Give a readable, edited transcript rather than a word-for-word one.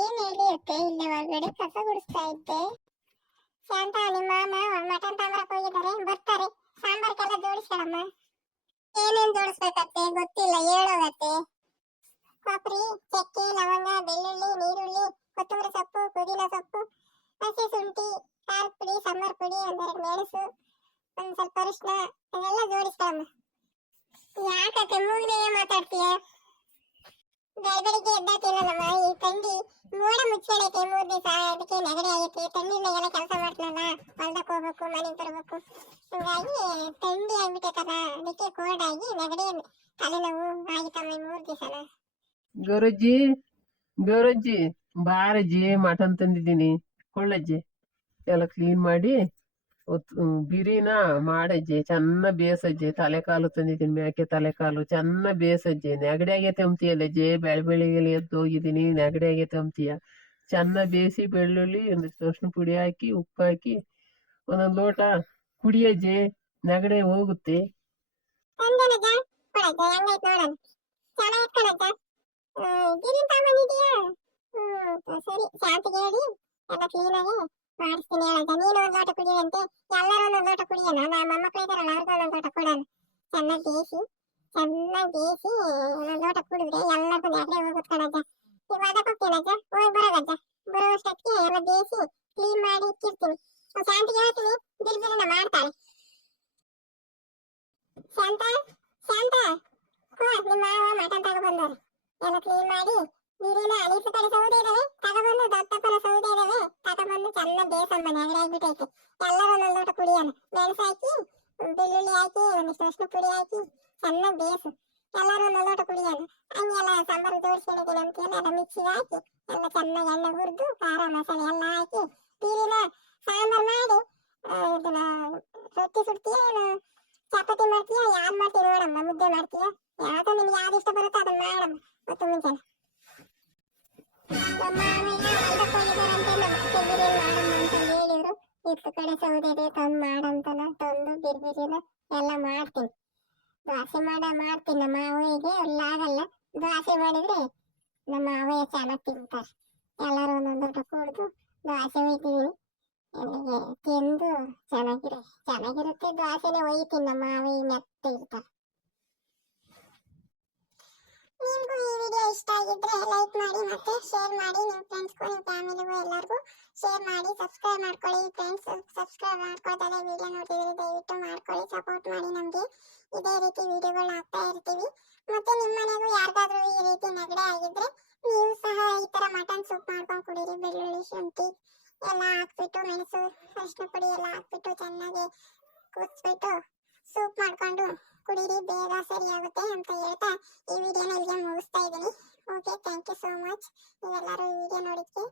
ಏನ್ ಹೇಳಿಯುತ್ತೆ ಇಲ್ಲೇ ಹೊರಗಡೆ ಕಸ ಗುಡಿಸ್ತಾ ಇದ್ದೆ. ಶಾಂತ ನಿಮ್ಮ ಮಾಮ ಮಟನ್ ತಗೊಂಬರಕ್ ಹೋಗಿದ್ದಾರೆ, ಬರ್ತಾರೆ. ಸಾಂಬಾರ್ಗೆಲ್ಲ ಜೋಡಿಸ್ಕೊಳಮ್ಮ. ಏನೇನ್ ಜೋಡಿಸ್ಬೇಕತ್ತೆ ಗೊತ್ತಿಲ್ಲ, ಹೇಳೋಗತ್ತೆ. ಕೊಬ್ಬರಿ, ಚಕ್ಕೆ, ಲವಂಗ, ಬೆಳ್ಳುಳ್ಳಿ, ನೀರುಳ್ಳಿ, ಕೊತ್ತಂಬರಿ ಸೊಪ್ಪು, ಪುದೀನ ಸೊಪ್ಪು, ಹಸಿ ಶುಂಠಿ, ಖಾರದ ಪುಡಿ, ಸಾಂಬಾರ್ ಪುಡಿ, ಒಂದೆರಡು ಮೆಣಸು, ಒಂದ್ ಸ್ವಲ್ಪ ಅರಿಶಿನ ಅದೆಲ್ಲ ಜೋಡಿಸ್ಕೊಳಮ್ಮ. ಯಾಕತ್ತೆ ಮೂಗ್ನೇ ಮಾತಾಡ್ತೀಯ? ಬೆಳಗ್ಗೆ ಎದ್ದಾತಿಲ್ಲಮ್ಮ, ಈ ತಂಡಿ ಮೋಡ ಮುಚ್ಕೊಂಡೈತೆ 3 ದಿವಸ, ಅದಕ್ಕೆ ನೆಗಡಿ ಆಗೈತೆ. ತಂಡಿನಾಗೆಲ್ಲ ಕೆಲಸ ಮಾಡ್ತೀನಲ್ಲ, ಹೊಲ್ದಕ್ಕೆ ಹೋಗ್ಬೇಕು, ಮನೆಗೆ ಬರಬೇಕು, ಹಂಗಾಗಿ ತಂಡಿ ಆಗ್ಬಿಟ್ಟೈತಲ್ಲ, ಅದಕ್ಕೆ ಕೋಲ್ಡ್ ಆಗಿ ನೆಗಡಿ ತಲೆನೋವು ಆಗಿತ್ತಮ್ಮ 3 ದಿವಸನ. ಗೌರಜ್ಜಿ ಗೌರಜ್ಜಿ ಬಾರಜ್ಜಿ, ಮಟನ್ ತಂದಿದ್ದೀನಿ, ಕೊಳ್ಳಜ್ಜಿ. ಎಲ್ಲ ಕ್ಲೀನ್ ಮಾಡಿ ಬಿರಿನ ಮಾಡಜ್ಜಿ, ಚೆನ್ನ ಬೇಸಜ್ಜಿ. ತಲೆಕಾಲು ತಂದಿದ್ದೀನಿ, ಮೇಕೆ ತಲೆಕಾಲು ಚೆನ್ನ ಬೇಸಜ್ಜಿ. ನೆಗಡಿ ಆಗೈತೆ ಅಂತೀಯಲ್ಲಜ್ಜಿ, ಬೆಳಗ್ಗೆ ಎದ್ದು ಹೋಗಿದ್ದೀನಿ, ನೆಗಡಿ ಆಗೈತೆ ಅಂತೀಯ. ಚೆನ್ನ ಬೇಯಿಸಿ ಬೆಳ್ಳುಳ್ಳಿ ಒಂದಿಷ್ಟು ಅರಿಶಿನ ಪುಡಿ ಹಾಕಿ ಉಪ್ಪು ಹಾಕಿ ಒಂದೊಂದು ಲೋಟ ಕುಡಿಯಜ್ಜಿ, ನೆಗಡಿ ಹೋಗುತ್ತೆ. ಸರಿ, ಶಾಂತಿಗೆ ಹೇಳಿ ಎಲ್ಲ ಕ್ಲೀನಾಗಿ ಮಾಡಿಸ್ತೀನಿ ಹೇಳಜ್ಜ. ನೀನು ಒಂದ್ ಲೋಟ ಕುಡಿಯಂತೆ, ಎಲ್ಲರೂ ಒಂದೊಂದು ಲೋಟ ಕುಡಿಯೋಣ. ನಮ್ಮ ಮೊಮ್ಮಕ್ಳು ಇದಾರಲ್ಲ, ಅವ್ರಿಗೂ ಒಂದೊಂದು ಲೋಟ ಕೊಡೋಣ. ಚೆನ್ನಾಗಿ ಬೇಯಿಸಿ ಒಂದೊಂದು ಲೋಟ ಕುಡಿದ್ರೆ ಎಲ್ಲರಿಗೂ ನೆಗಡಿ ಹೋಗುತ್ತೆ ಕಣಜ್ಜ. ಈಗ ಅದಕ್ಕೆ ಹೋಗ್ತೀನಜ್ಜ, ಹೋಗಿ ಬರೋದಜ್ಜ. ಬರೋಷ್ಟೊತ್ತಿಗೆ ಎಲ್ಲ ಬೇಯಿಸಿ ಕ್ಲೀನ್ ಮಾಡಿ ಇಕ್ಕಿರ್ತೀನಿ. ಶಾಂತಿಗೆ ಹೇಳ್ತೀನಿ, ಬಿರಿನ ಮಾಡ್ತಾಳೆ. ಶಾಂತ ಶಾಂತ, ನಿಮ್ಮ ಮಾವ ಮಟನ್ ತಗೊಬಂದವ್ರೆ, ಎಲ್ಲ ಕ್ಲೀನ್ ಮಾಡಿ ಬಿರಿನ ಅಲೀಸ ಕಡೆ ಸೌದೆ ಇದಾವೆ ತಗೊಬಂದು, ದೊಡ್ಡಪ್ಪನ ಸೌದೆ ಇದಾವೆ ತಗೊಬಂದು ಚೆನ್ನಾಗಿ ಬೇಸಮ್ಮ, ನೆಗಡಿ ಆಗ್ಬಿಟ್ಟೈತೆ. ಎಲ್ಲರೂ ಒಂದೊಂದು ಲೋಟ ಕುಡಿಯೋಣ. ಮೆಣಸು ಹಾಕಿ, ಬೆಳ್ಳುಳ್ಳಿ ಹಾಕಿ, ಒಂದಿಷ್ಟು ಅರಿಶಿನ ಪುಡಿ ಹಾಕಿ ಚೆನ್ನಾಗಿ ಬೇಸು, ಎಲ್ಲರೂ ಒಂದೊಂದು ಲೋಟ ಕುಡಿಯೋಣ. ಹಂಗೆಲ್ಲ ಸಾಂಬಾರು ಜೋಡಿಸ್ಕೊಂಡಿದ್ದೀನಿ ಅಂತೀಯಲ್ಲ, ಎಲ್ಲ ಮಿಕ್ಸಿಗೆ ಹಾಕಿ ಎಲ್ಲ ಚೆನ್ನಾಗಿ ಎಣ್ಣೆ ಹುರಿದು ಖಾರ ಮಸಾಲೆ ಎಲ್ಲ ಹಾಕಿ ಬಿರಿನ ಸಾಂಬಾರು ಮಾಡಿ ಇದನ್ನ ರೊಟ್ಟಿ ಸುಡ್ತೀಯ, ಏನು ಚಪಾತಿ ಮಾಡ್ತೀಯ, ಯಾವ್ದು ಮಾಡ್ತೀಯ ನೋಡಮ್ಮ. ಮುದ್ದೆ ಮಾಡ್ತೀಯ, ಯಾವ್ದು ನಿಮ್ಗೆ ಯಾವ್ದು ಇಷ್ಟ ಬರುತ್ತೋ ಅದನ್ನ ಮಾಡಮ್ಮ. ಮತ್ತು ಮುಂಚೆನೆ ನಮ್ಮ ಮಾವಯ್ಯ ಹೊಲ್ದಕ್ಕೆ ಹೋಗಿದ್ದಾರಂತೆ, ನಮ್ಮ ಅತ್ತೆ ಬಿರಿಯಾನಿ ಮಾಡಮ್ಮ ಅಂತ ಹೇಳಿದ್ರು. ಇತ್ತು ಕಡೆ ಸೌದೆ ಇದೆ ತಂದು ಮಾಡಂತಲ್ಲ, ತಂದು ಬಿರಿನ ಎಲ್ಲ ಮಾಡ್ತೀನಿ. ದೋಸೆ ಮಾಡ್ತೀನಿ ನಮ್ಮ ಮಾವಯ್ಯಗೆ, ಎಲ್ಲ ಆಗಲ್ಲ. ದೋಸೆ ಮಾಡಿದ್ರೆ ನಮ್ಮ ಮಾವಯ್ಯ ಚೆನ್ನಾಗಿ ತಿಂತಾರೆ. ಎಲ್ಲರೂ ಒಂದೊಂದು ಊಟ ಕುಡಿದು ದೋಸೆ ಒಯ್ತಿದ್ದೀನಿ, ಎಲ್ಲಿಗೆ ತಿಂದು ಚೆನ್ನಾಗಿರುತ್ತೆ. ದೋಸೆನೆ ಒಯ್ತೀನಿ, ನಮ್ಮ ಮಾವಯ್ಯ ಮೆತ್ತ ಇರ್ತಾರೆ. ನಿಮ್ಗೂ ಈ ವಿಡಿಯೋ ಇಷ್ಟ ಆಗಿದ್ರೆ ಲೈಕ್ ಮಾಡಿ, ಮತ್ತೆ ಶೇರ್ ಮಾಡಿ. ನಿಮ್ಮ ಫ್ರೆಂಡ್ಸ್ಗೂ ನಿಮ್ಮ ಫ್ಯಾಮಿಲಿಗೂ ಎಲ್ಲರಿಗೂ ಶೇರ್ ಮಾಡಿ. ಸಬ್ಸ್ಕ್ರೈಬ್ ಮಾಡ್ಕೊಳ್ಳಿ ಫ್ರೆಂಡ್ಸ್. ಸಬ್ಸ್ಕ್ರೈಬ್ ಮಾಡ್ಕೊಳ್ತಾರೆ ವಿಡಿಯೋ ನೋಡ್ತಿದ್ರೆ ದಯವಿಟ್ಟು ಮಾಡ್ಕೊಳ್ಳಿ, ಸಪೋರ್ಟ್ ಮಾಡಿ. ನಮಗೆ ಇದೇ ರೀತಿ ವಿಡಿಯೋಗಳು ಹಾಕ್ತಾ ಇರ್ತೀವಿ. ಮತ್ತೆ ನಿಮ್ಮ ಮನೆಗೂ ಯಾರಿಗಾದ್ರೂ ಈ ರೀತಿ ನೆಗಡಿ ಆಗಿದ್ರೆ ನೀವು ಸಹ ಈ ತರ ಮಟನ್ ಸೂಪ್ ಮಾಡ್ಕೊಂಡು ಕುಡೀರಿ. ಬೆಳ್ಳುಳ್ಳಿ ಶುಂಠಿ ಎಲ್ಲ ಹಾಕ್ಬಿಟ್ಟು, ಮೆಣಸು ಅರಿಶಿನ ಪುಡಿ ಎಲ್ಲ ಹಾಕ್ಬಿಟ್ಟು ಚೆನ್ನಾಗಿ ಕುದಿಸ್ಬಿಟ್ಟು ಸೂಪ್ ಮಾಡ್ಕೊಂಡು ಕುಡೀರಿ, ಬೇಗ ಸರಿ ಆಗುತ್ತೆ ಅಂತ ಹೇಳ್ತಾ ಈ ವಿಡಿಯೋನ ಇಲ್ಲಿಗೆ ಮುಗಿಸ್ತಾ ಇದ್ದೀನಿ. Okay, thank you so much ನೀವೆಲ್ಲರೂ ಈ ವಿಡಿಯೋ ನೋಡಿದ್ಕೆ.